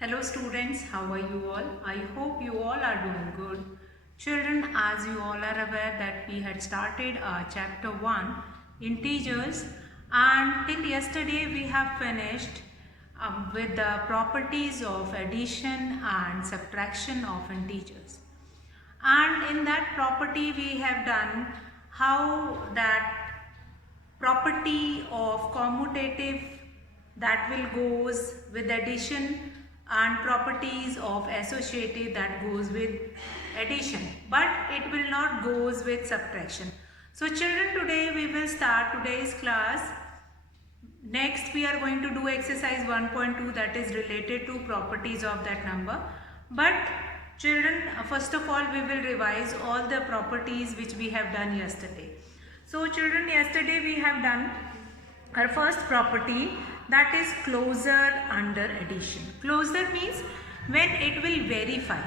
Hello students, how are you all? I hope you all are doing good. Children, as you all are aware that we had started chapter 1 integers, and till yesterday we have finished with the properties of addition and subtraction of integers. And in that property we have done how that property of commutative that will goes with addition and properties of associative that goes with addition, but it will not goes with subtraction. So children, today we will start today's class. Next we are going to do exercise 1.2 that is related to properties of that number. But children, first of all we will revise all the properties which we have done yesterday. So children, yesterday we have done our first property, that is closure under addition. Closure means when it will verify,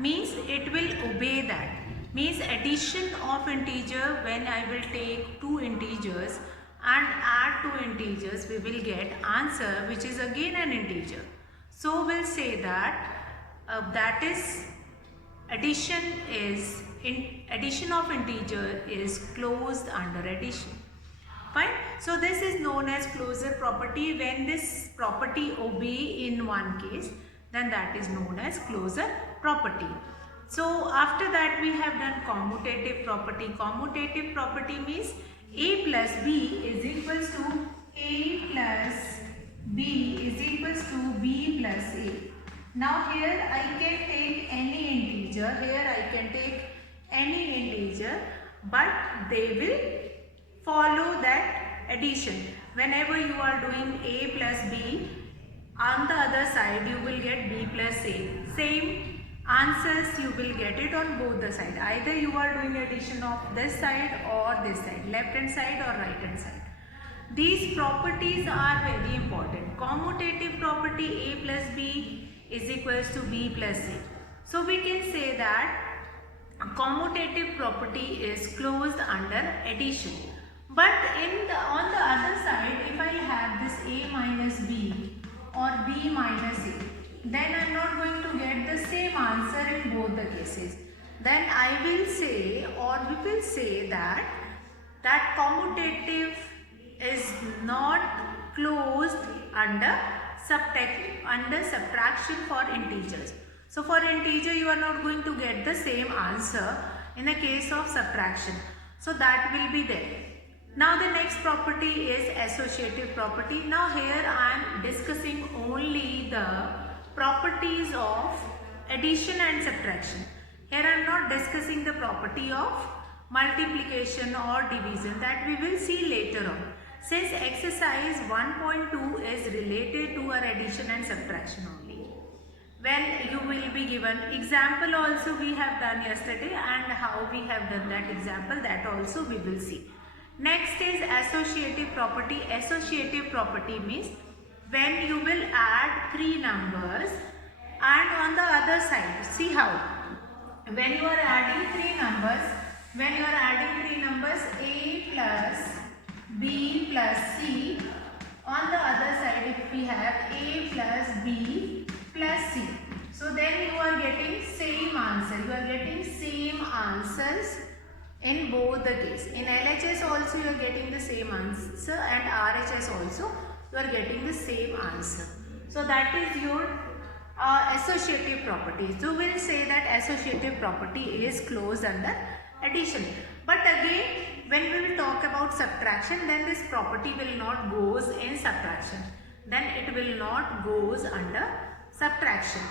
means it will obey that. Means addition of integer, when I will take two integers and add two integers, we will get answer which is again an integer. So we'll say that that is addition of integer is closed under addition. Fine. So this is known as closure property. When this property obey in one case, then that is known as closure property. So after that we have done commutative property. Commutative property means a plus b is equals to a plus b is equals to b plus a. Now here I can take any integer. Here I can take any integer, but they will follow that addition. Whenever you are doing a plus b, on the other side you will get b plus a. Same answers you will get it on both the side. Either you are doing addition of this side or this side, left hand side or right hand side. These properties are very important. Commutative property a plus b is equals to b plus a. So we can say that commutative property is closed under addition. But on the other side, if I have this a minus b or b minus a, then I am not going to get the same answer in both the cases. Then I will say, or we will say that commutative is not closed under subtraction for integers. So for integer you are not going to get the same answer in a case of subtraction. So that will be there. Now the next property is associative property. Now here I am discussing only the properties of addition and subtraction. Here I am not discussing the property of multiplication or division, that we will see later on. Since exercise 1.2 is related to our addition and subtraction only. Well, you will be given example also we have done yesterday, and how we have done that example, that also we will see. Next is associative property. Associative property means when you will add three numbers and on the other side, see how, when you are adding three numbers, a plus b plus c, on the other side if we have a plus b plus c, so then you are getting same answer, same answers in both the case. In LHS also you are getting the same answer, and RHS also you are getting the same answer. So that is your associative property. So we will say that associative property is closed under addition. But again, when we will talk about subtraction, then this property will not goes in subtraction. Then it will not goes under subtraction.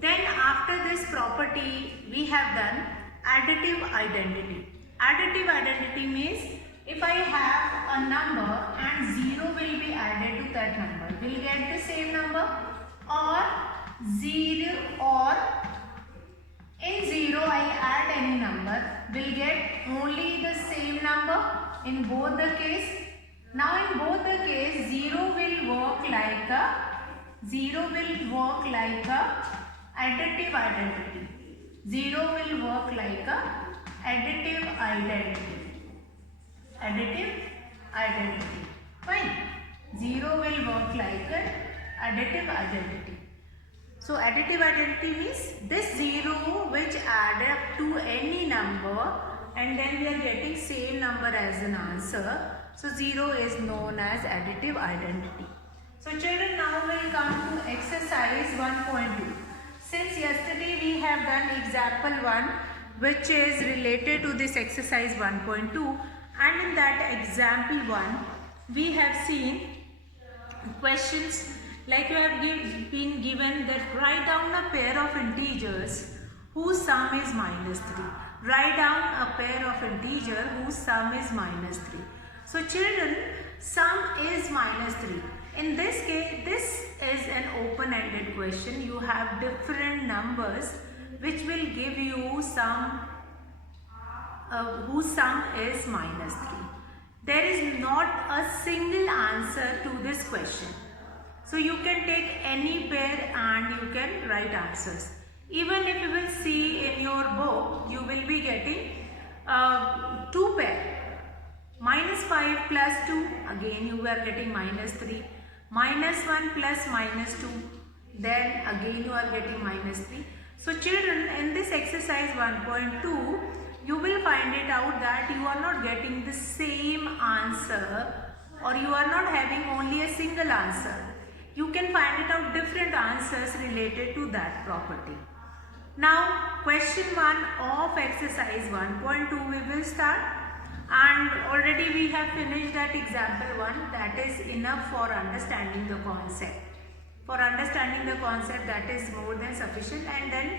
Then after this property we have done additive identity. Additive identity means if I have a number and 0 will be added to that number, will get the same number, or 0 or in 0 I add any number, will get only the same number in both the case. Now in both the case 0 will work like a additive identity. 0 will work like a additive identity. Fine. 0 will work like an additive identity. So additive identity means this 0 which add up to any number and then we are getting same number as an answer. So 0 is known as additive identity. So children, now we'll come to exercise 1.2. Since yesterday we have done example 1 which is related to this exercise 1.2, and in that example 1 we have seen questions like you have been given that write down a pair of integers whose sum is minus 3. Write down a pair of integer whose sum is minus 3. So children, sum is minus 3. In this case, this is an open-ended question. You have different numbers which will give you sum whose sum is minus 3. There is not a single answer to this question. So you can take any pair and you can write answers. Even if you will see in your book, you will be getting 2 pair. Minus 5 plus 2, again you are getting minus 3. Minus 1 plus minus 2, then again you are getting minus 3. So children, in this exercise 1.2, you will find it out that you are not getting the same answer, or you are not having only a single answer. You can find it out different answers related to that property. Now question 1 of exercise 1.2 we will start, and already we have finished that example 1. That is enough for understanding the concept. For understanding the concept, that is more than sufficient. And then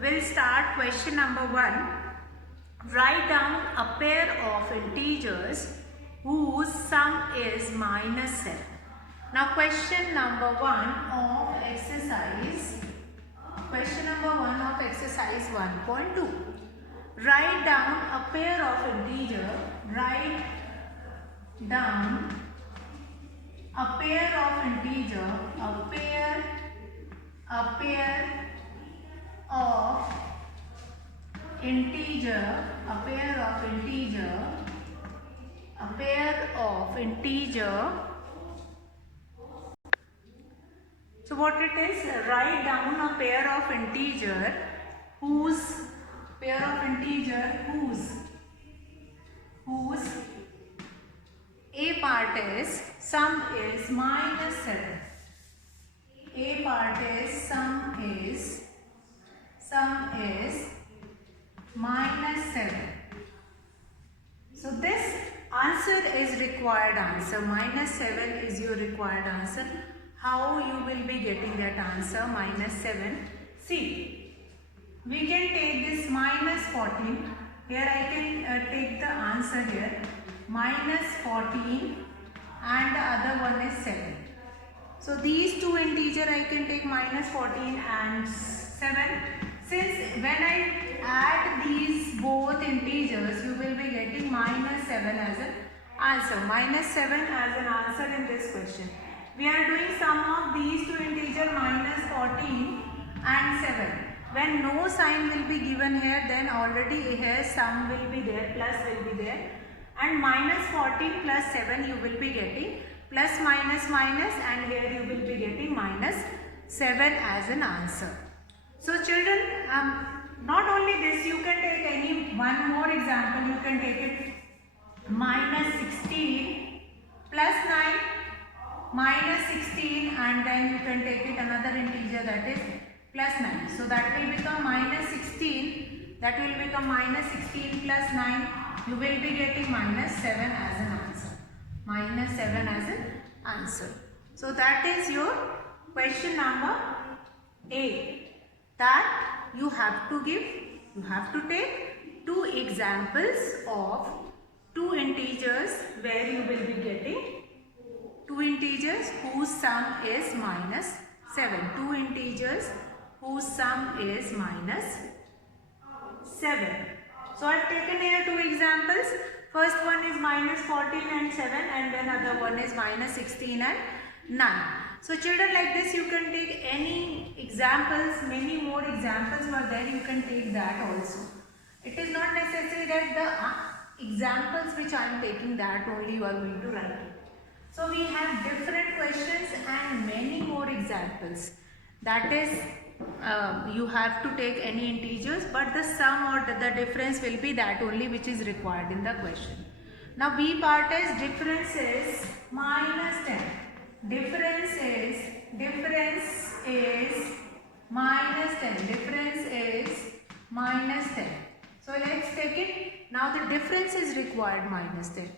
we'll start question number 1. Write down a pair of integers whose sum is minus 7. Now question number 1 of exercise 1.2. Write down a pair of integer. Write down a pair of integer. A pair of integer. A pair of integer. So what it is, write down a pair of integer whose a part is sum is minus 7. A part is sum is minus 7. So this answer is required answer. Minus 7 is your required answer. How you will be getting that answer, minus 7? See, we can take this minus 14. Here I can take the answer here. Minus 14 and the other one is 7. So these two integer I can take minus 14 and 7. Since when I add these both integers, you will be getting minus 7 as an answer. Minus 7 as an answer in this question. We are doing sum of these two integer minus 14 and 7. When no sign will be given here, then already here sum will be there, plus will be there. And minus 14 plus 7 you will be getting plus minus minus, and here you will be getting minus 7 as an answer. So children, not only this, you can take any one more example. You can take it minus 16 plus 9. Minus 16, and then you can take it another integer, that is plus 9. So that will become minus 16. That will become minus 16 plus 9. You will be getting minus 7 as an answer. Minus 7 as an answer. So that is your question number A. That you have to take two examples of two integers where you will be getting two integers whose sum is minus 7. Two integers whose sum is minus 7. So I have taken here two examples. First one is minus 14 and 7, and then other one is minus 16 and 9. So children, like this you can take any examples. Many more examples were there. You can take that also. It is not necessary that the examples which I am taking, that only you are going to write it. So we have different questions and many more examples. That is, you have to take any integers, but the sum or the difference will be that only which is required in the question. Now B part is difference is minus 10. Difference is minus 10. Difference is minus 10. So let's take it. Now the difference is required minus 10.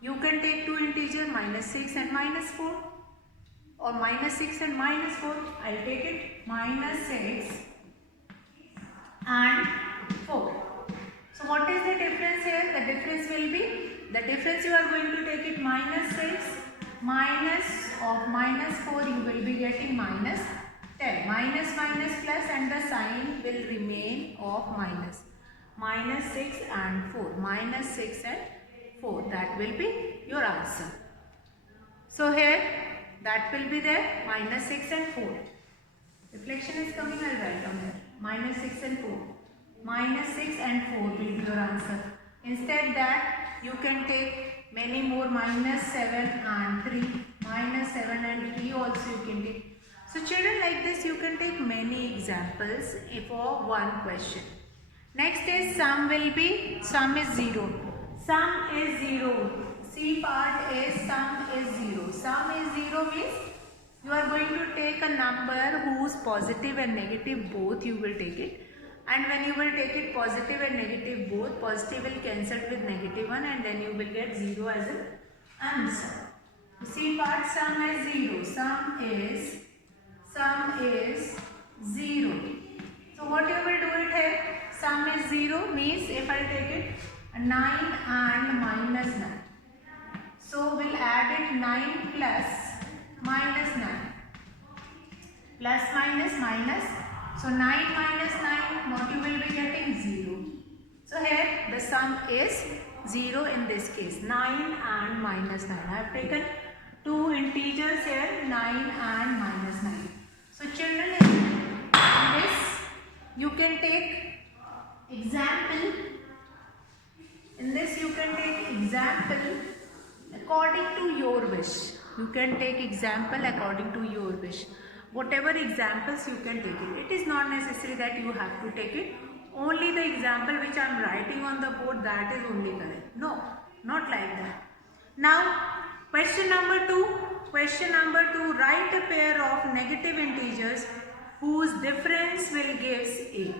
You can take two integers minus 6 and minus 4, or minus 6 and minus 4. I'll take it minus 6 and 4. So what is the difference here? The difference will be, the difference you are going to take it minus 6 minus of minus 4, you will be getting minus 10. Minus minus plus and the sign will remain of minus. Minus 6 and 4. Minus 6 and 4. That will be your answer. So here that will be there, minus 6 and 4. Reflection is coming, I'll write down here. Minus 6 and 4. Minus 6 and 4 will be your answer. Instead that you can take many more, minus 7 and 3. Minus 7 and 3 also you can take. So children, like this you can take many examples for one question. Next is sum will be, sum is 0. Sum is 0. C part is sum is 0. Sum is 0 means you are going to take a number whose positive and negative both you will take it. And when you will take it positive and negative both, positive will cancel with negative 1 and then you will get 0 as an answer. C part sum is 0. Sum is 0. So what you will do it here? Sum is 0 means if I take it 9 and minus 9. So we'll add it 9 plus minus 9. Plus minus minus. So 9 minus 9, what you will be getting? 0. So here the sum is 0 in this case. 9 and minus 9. I have taken two integers here, 9 and minus 9. So children, in this you can take example. In this you can take example according to your wish. You can take example according to your wish. Whatever examples you can take it. It is not necessary that you have to take it. Only the example which I am writing on the board, that is only correct. No, not like that. Now, question number 2. Question number 2. Write a pair of negative integers whose difference will gives 8.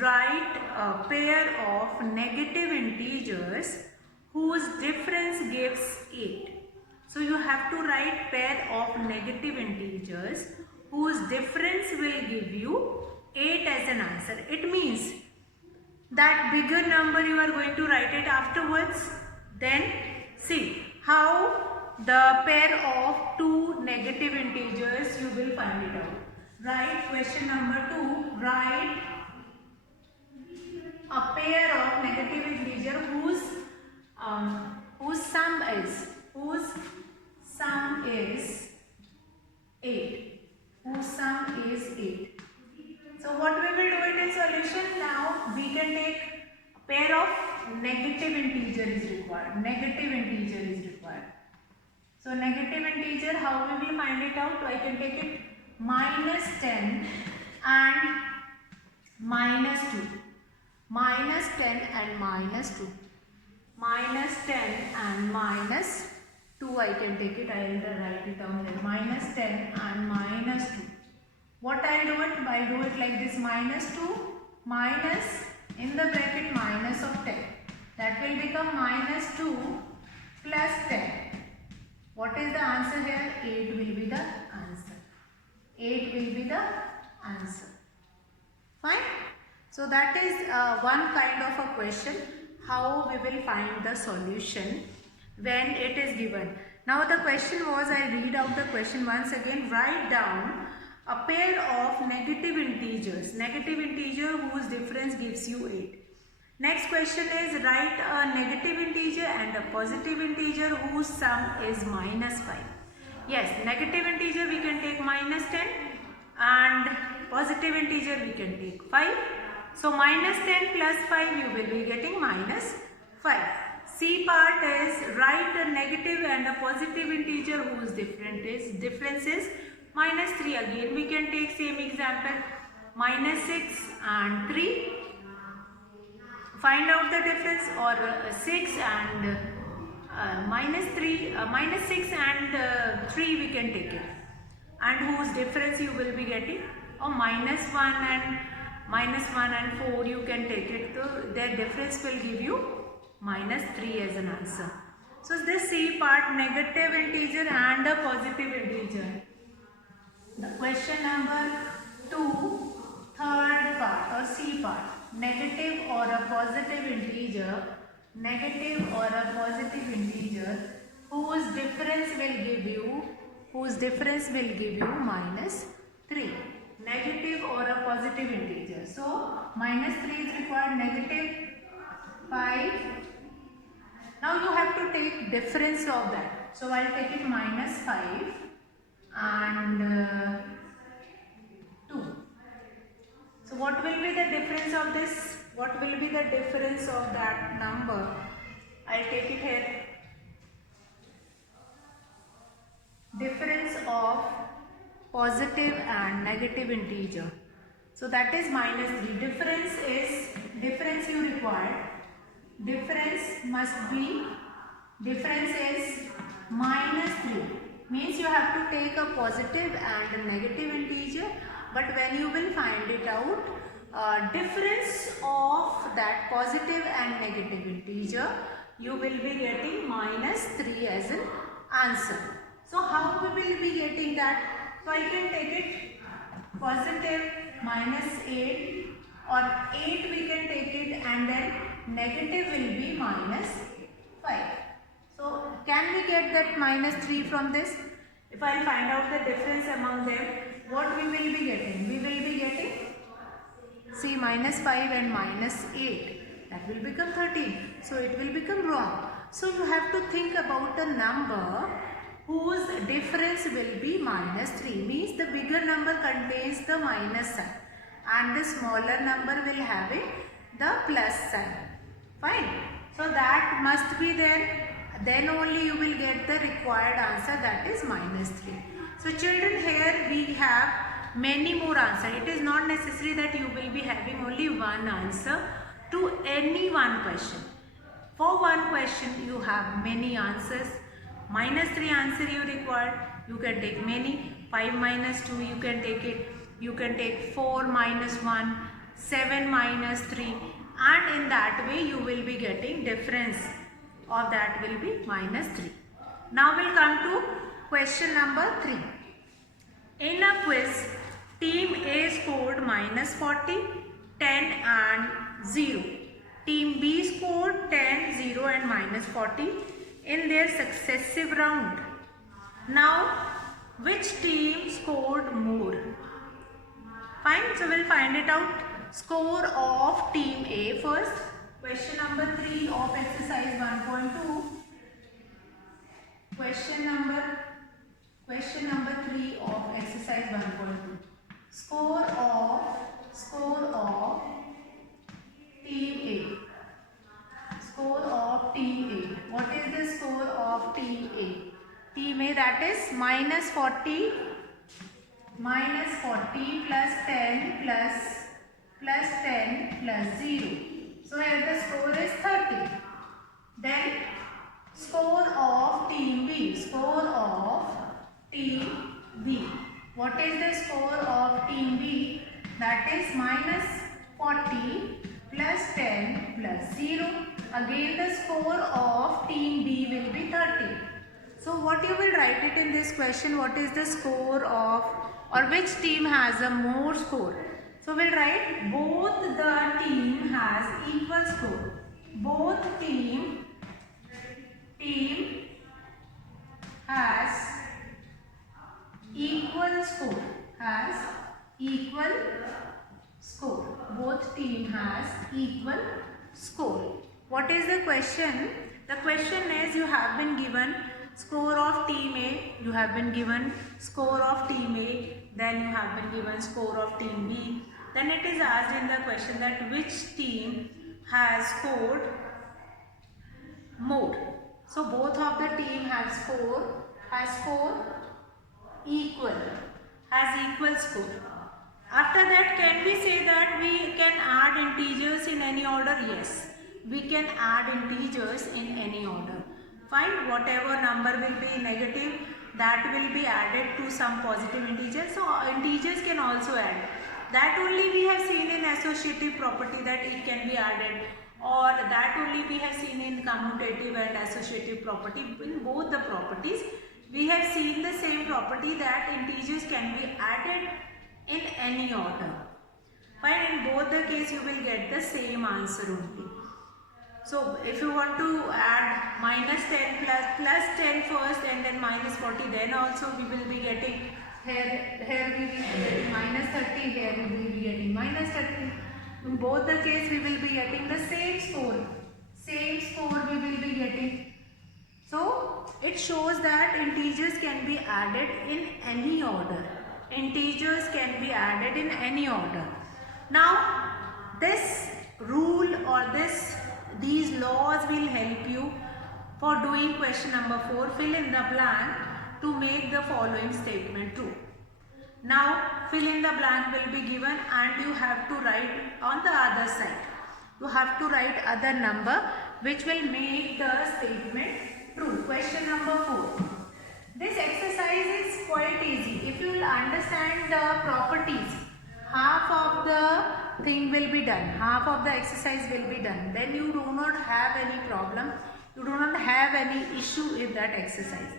Write a pair of negative integers whose difference gives 8. So you have to write pair of negative integers whose difference will give you 8 as an answer. It means that bigger number you are going to write it afterwards. Then see how the pair of two negative integers you will find it out. Write question number 2. Write a pair of negative integer whose sum is 8. Whose sum is 8. So what we will do it in solution? Now we can take a pair of negative integer is required. Negative integer is required. So negative integer, how we will find it out? I can take it minus 10 and minus 2. Minus 10 and minus 2. Minus 10 and minus 2 I can take it. I will write it down here. Minus 10 and minus 2. What I do it? I do it like this. Minus 2 minus in the bracket minus of 10. That will become minus 2 plus 10. What is the answer here? 8 will be the answer. 8 will be the answer. Fine. So that is one kind of a question, how we will find the solution when it is given. Now the question was, I read out the question once again. Write down a pair of negative integers. Negative integer whose difference gives you 8. Next question is, write a negative integer and a positive integer whose sum is minus 5. Yes, negative integer we can take minus 10 and positive integer we can take 5. So minus 10 plus 5 you will be getting minus 5. C part is, write a negative and a positive integer whose difference is minus 3. Again we can take same example, -6 and 3. Find out the difference, or 6 and -3, -6 and 3 we can take it. And whose difference you will be getting? Or -1 and 4 you can take it. So their difference will give you -3 as an answer. So this C part, negative integer and a positive integer. The question number 2, third part or C part, negative or a positive integer, negative or a positive integer whose difference will give you -3. Negative or a positive integer. So -3 is required, -5. Now you have to take difference of that. So I'll take it -5 and 2. So what will be the difference of this? What will be the difference of that number? I'll take it here. Difference of positive and negative integer. So that is -3. Difference you require. Difference is -3. Means you have to take a positive and a negative integer, but when you will find it out, difference of that positive and negative integer, you will be getting -3 as an answer. So how we will be getting that? So I can take it positive -8, or 8 we can take it, and then negative will be -5. So can we get that -3 from this? If I find out the difference among them, what we will be getting? We will be getting, see, -5 and -8. That will become 13. So it will become wrong. So you have to think about a number whose difference will be -3. Means the bigger number contains the minus sign and the smaller number will have the plus sign. Fine. So that must be there. Then only you will get the required answer, that is -3. So children, here we have many more answers. It is not necessary that you will be having only one answer to any one question. For one question you have many answers. -3 answer you require, you can take many. 5 minus 2 you can take it. You can take 4 minus 1, 7 minus 3, and in that way you will be getting difference of that will be -3. Now we'll come to question number 3. In a quiz, team A scored -40, 10 and 0. Team B scored 10, 0 and -40 in their successive round. Now, which team scored more? Fine, so we'll find it out. Score of team A first. Question number 3 of exercise 1.2. Question number 3 of exercise 1.2. Score of team A. Score of team A. What is the score of team A? Team A, that is -40 plus 10 plus 10 plus 0. So here the score is 30. Then score of team B. Score of team B. What is the score of team B? That is -40 plus 10 plus 0. Again the score of team B will be 30. So what you will write it in this question, what is the score of, or which team has a more score? So we'll write both the team has equal score. Both team has equal score. Has equal score. Both team has equal score. What is the question? The question is, you have been given score of team A, you have been given score of team A, then you have been given score of team B. Then it is asked in the question that which team has scored more. So both of the team has scored equal score. After that, can we say that we can add integers in any order? Yes, we can add integers in any order. Fine, whatever number will be negative, that will be added to some positive integers. So integers can also add. That only we have seen in associative property, that it can be added, or that only we have seen in commutative and associative property. In both the properties, we have seen the same property, that integers can be added in any order. Fine, in both the case you will get the same answer only. So if you want to add minus 10 plus 10 first and then minus 40, then also we will be getting, here we will be getting minus 30, here we will be getting minus 30. In both the case we will be getting the same score we will be getting. So it shows that integers can be added in any order. Integers can be added in any order. Now this rule or these laws will help you for doing question number 4. Fill in the blank to make the following statement true. Now fill in the blank will be given and you have to write on the other side. You have to write other number which will make the statement true. Question number 4. This exercise is quite easy. If you will understand the properties, half of the thing will be done, half of the exercise will be done. Then you do not have any problem, you do not have any issue with that exercise.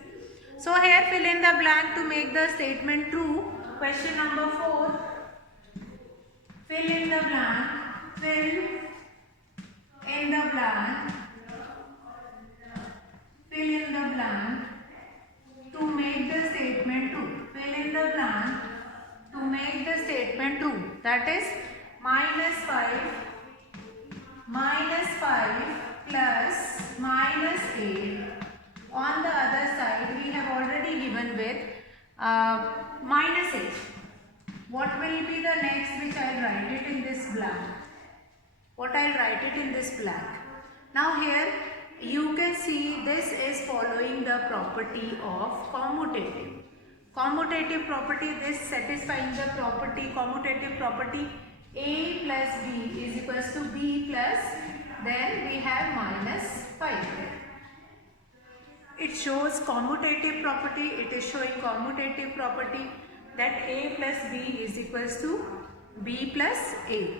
So here fill in the blank to make the statement true. Question number 4. Fill in the blank. Fill in the blank. Fill in the blank to make the statement true. Fill in the blank to make the statement true. That is minus 5 plus minus 8. On the other side we have already given with minus 8. What will be the next which I will write it in this blank? What I will write it in this blank? Now here you can see this is following the property of commutative. Commutative property, this satisfying the property, commutative property A plus B is equals to B plus, then we have minus 5 there. It shows commutative property, it is showing commutative property that A plus B is equals to B plus A.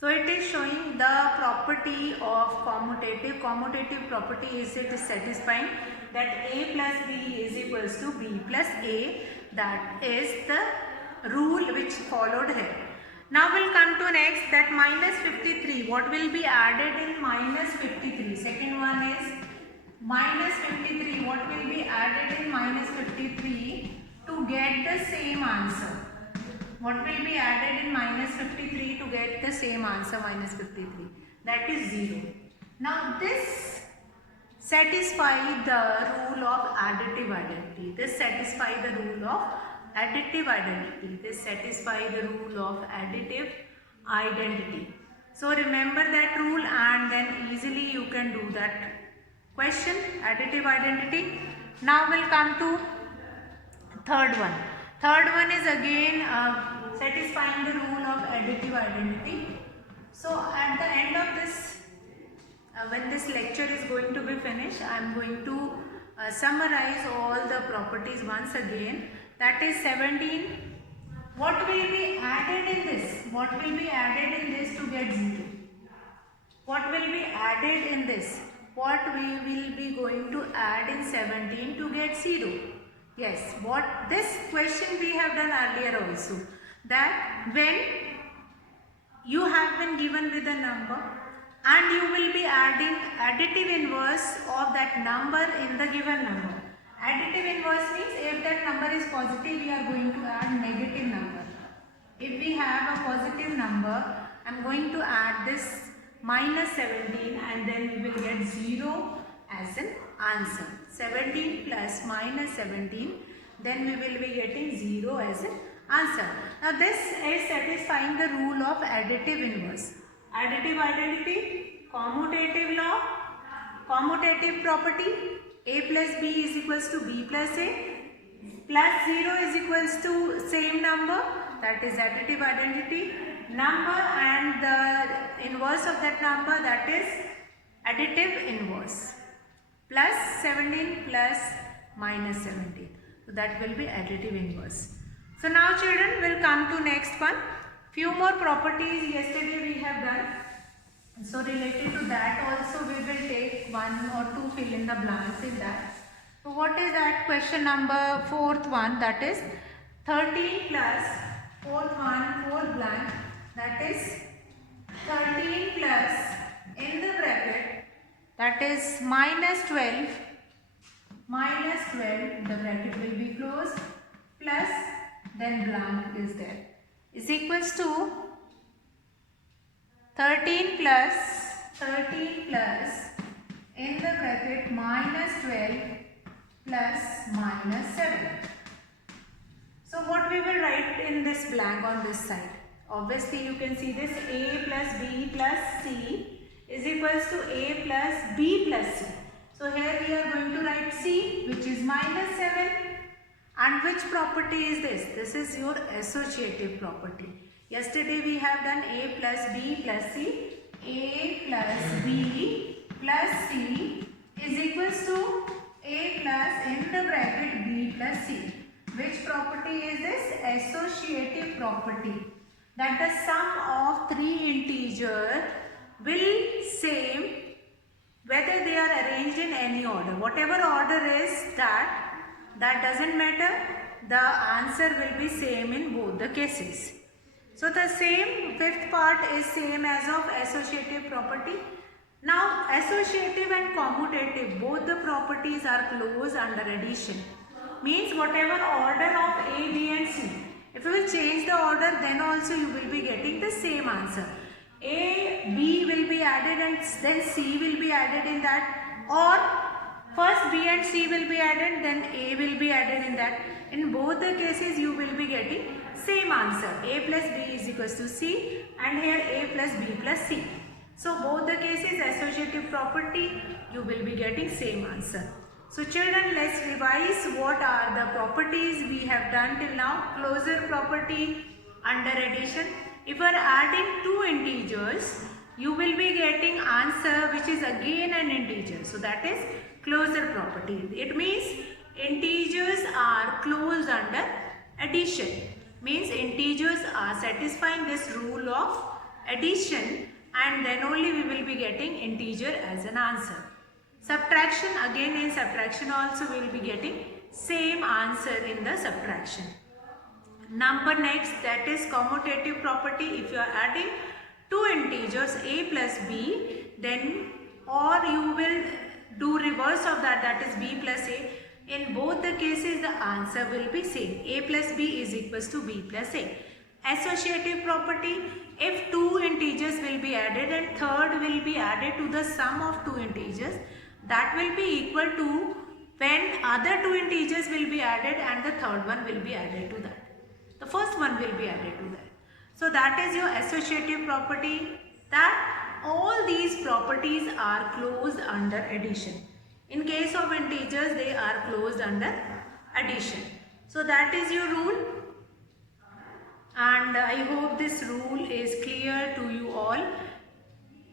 So it is showing the property of commutative. Commutative property is it is satisfying that A plus B is equals to B plus A. That is the rule which followed here. Now we'll come to next, that minus 53. What will be added in minus 53? Second one is minus 53. What will be added in minus 53 to get the same answer? What will be added in minus 53 to get the same answer, minus 53? That is 0. Now this satisfies the rule of additive identity. This satisfies the rule of additive identity. This satisfies the rule of additive identity. So remember that rule and then easily you can do that question, additive identity. Now we'll come to third one. Third one is again satisfying the rule of additive identity. So at the end of this, when this lecture is going to be finished, I am going to summarize all the properties once again. That is 17. What will be added in this? What will be added in this to get 0? What will be added in this? What we will be going to add in 17 to get 0? Yes, what this question we have done earlier also, that when you have been given with a number and you will be adding additive inverse of that number in the given number. Additive inverse means if that number is positive, we are going to add negative number. If we have a positive number, I am going to add this minus 17 and then we will get 0 as an answer. 17 plus minus 17, then we will be getting 0 as an answer. Now this is satisfying the rule of additive inverse. Additive identity, commutative law, commutative property, A plus B is equals to B plus A, plus 0 is equals to same number, that is additive identity, number and the inverse of that number, that is additive inverse. Plus 17 plus minus 17. So that will be additive inverse. So now children, will come to next one. Few more properties yesterday we have done. So related to that also we will take one or two fill in the blanks in that. So what is that? Question number fourth one, that is 13 plus fourth one, fourth blank, that is 13 plus in the bracket, that is minus 12, the bracket will be closed, plus then blank is there, is equals to 13 plus in the bracket minus 12 plus minus 7. So what we will write in this blank on this side? Obviously you can see this a plus b plus c is equals to a plus b plus c. So here we are going to write c, which is minus 7. And which property is this? This is your associative property. Yesterday we have done a plus b plus c. A plus b plus c is equals to a plus in the bracket b plus c. Which property is this? Associative property. That the sum of three integers will same whether they are arranged in any order. Whatever order is that doesn't matter. The answer will be same in both the cases. So the same fifth part is same as of associative property. Now associative and commutative, both the properties are closed under addition. Means whatever order of A, B and C. If you will change the order, then also you will be getting the same answer. A, B will be added and then C will be added in that, or first B and C will be added, then A will be added in that. In both the cases you will be getting same answer. A plus B is equals to C, and here A plus B plus C. So both the cases associative property, you will be getting same answer. So children, let's revise what are the properties we have done till now. Closure property under addition. If you are adding two integers, you will be getting answer which is again an integer. So that is closure property. It means integers are closed under addition. Means integers are satisfying this rule of addition, and then only we will be getting integer as an answer. Subtraction, again in subtraction also we will be getting same answer in the subtraction. Number next, that is commutative property. If you are adding two integers a plus b, then or you will do reverse of that, that is b plus a. In both the cases the answer will be same. A plus b is equals to b plus a. Associative property, if two integers will be added and third will be added to the sum of two integers, that will be equal to when other two integers will be added and the third one will be added to that. The first one will be added to that. So that is your associative property, that all these properties are closed under addition. In case of integers, they are closed under addition. So that is your rule, and I hope this rule is clear to you all.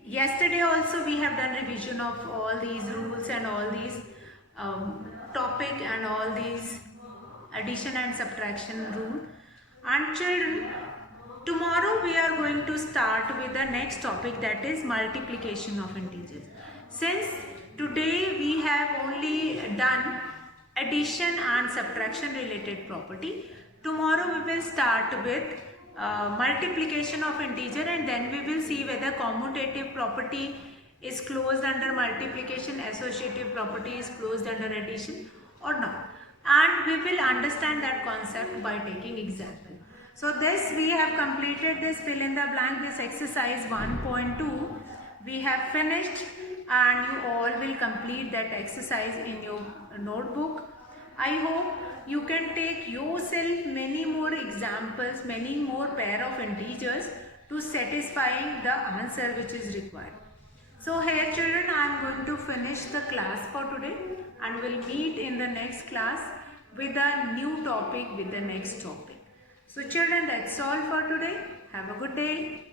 Yesterday also we have done revision of all these rules and all these topic and all these addition and subtraction rule. And children, tomorrow we are going to start with the next topic, that is multiplication of integers. Since today we have only done addition and subtraction related property, tomorrow we will start with multiplication of integer, and then we will see whether commutative property is closed under multiplication, associative property is closed under addition or not. And we will understand that concept by taking example. So this we have completed this fill in the blank, this exercise 1.2 we have finished, and you all will complete that exercise in your notebook. I hope you can take yourself many more examples, many more pair of integers to satisfying the answer which is required. So here children, I am going to finish the class for today, and will meet in the next class with a new topic, with the next topic. So children, that's all for today. Have a good day.